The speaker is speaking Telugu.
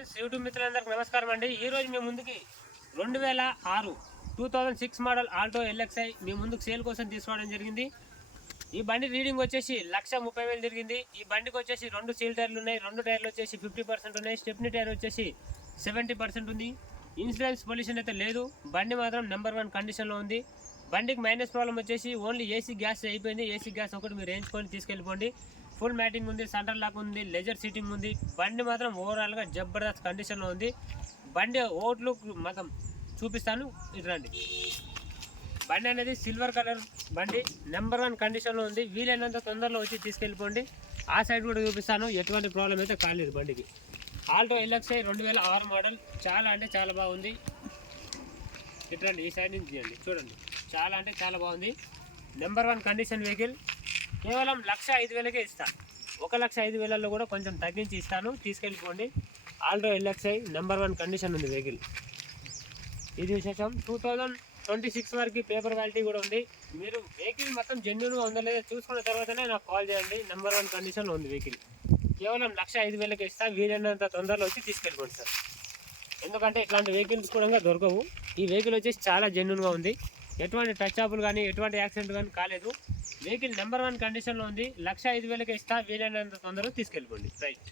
యూట్యూబ్ మిత్రులందరికీ నమస్కారం అండి. ఈరోజు మీ ముందుకి 2006 మోడల్ ఆల్టో ఎల్ఎక్స్ఐ మీ ముందుకు సేల్ కోసం తీసుకోవడం జరిగింది. ఈ బండి రీడింగ్ వచ్చేసి 1,30,000 తిరిగింది. ఈ బండికి వచ్చేసి 2 సీల్ టైర్లు ఉన్నాయి. 2 టైర్లు వచ్చేసి 50% ఉన్నాయి. స్టెప్నీ టైర్ వచ్చేసి 70% ఉంది. ఇన్సూరెన్స్ పొల్యూషన్ అయితే లేదు. బండి మాత్రం నెంబర్ 1 కండిషన్లో ఉంది. బండికి మైనస్ ప్రాబ్లం వచ్చేసి ఓన్లీ ఏసీ గ్యాస్ అయిపోయింది. ఏసీ గ్యాస్ ఒకటి మీరు వేయించుకొని తీసుకెళ్ళిపోండి. ఫుల్ మ్యాటింగ్ ఉంది, సెంటర్ లాక్ ఉంది, లెజర్ సీటింగ్ ఉంది. బండి మాత్రం ఓవరాల్గా జబర్దస్త్ కండిషన్లో ఉంది. బండి ఓట్లుక్ మొత్తం చూపిస్తాను, ఇట్రండి. బండి అనేది సిల్వర్ కలర్ బండి, నెంబర్ 1 కండిషన్లో ఉంది. వీలైనంత తొందరలో వచ్చి తీసుకెళ్ళిపోండి. ఆ సైడ్ కూడా చూపిస్తాను, ఎటువంటి ప్రాబ్లం అయితే కాలేదు బండికి. ఆల్టో ఎల్ఎక్స్ఐ 2006 మోడల్, చాలా అంటే చాలా బాగుంది. ఇట్రండి, ఈ సైడ్ నుంచి తీయండి, చూడండి. చాలా అంటే చాలా బాగుంది. Number 1 condition vehicle. కేవలం 1,05,000కే ఇస్తాను. 1,05,000లో కూడా కొంచెం తగ్గించి ఇస్తాను, తీసుకెళ్ళిపోండి. ఆల్టో ఎల్ఎక్స్ఐ నెంబర్ 1 కండిషన్ ఉంది వెహికల్. ఇది విశేషం. 2026 వరకు పేపర్ క్వాలిటీ కూడా ఉంది. మీరు వెహికల్ మొత్తం జెన్యూన్గా ఉందో లేదో చూసుకున్న తర్వాతనే నాకు కాల్ చేయండి. నెంబర్ 1 కండిషన్లో ఉంది వెహికల్. కేవలం 1,05,000కే ఇస్తాను. వీలైనంత తొందరలో వచ్చి తీసుకెళ్ళిపోండి సార్. ఎందుకంటే ఇట్లాంటి వెహికల్స్ కూడా దొరకవు. ఈ వెహికల్ వచ్చేసి చాలా జెన్యూన్గా ఉంది. ఎటువంటి టచ్ అప్లు కానీ ఎటువంటి యాక్సిడెంట్ కానీ కాలేదు. వెహికల్ నెంబర్ 1 కండిషన్లో ఉంది. 1,05,000కే ఇస్తా. వీలైనంత తొందరగా తీసుకెళ్ళిపోండి. రైట్.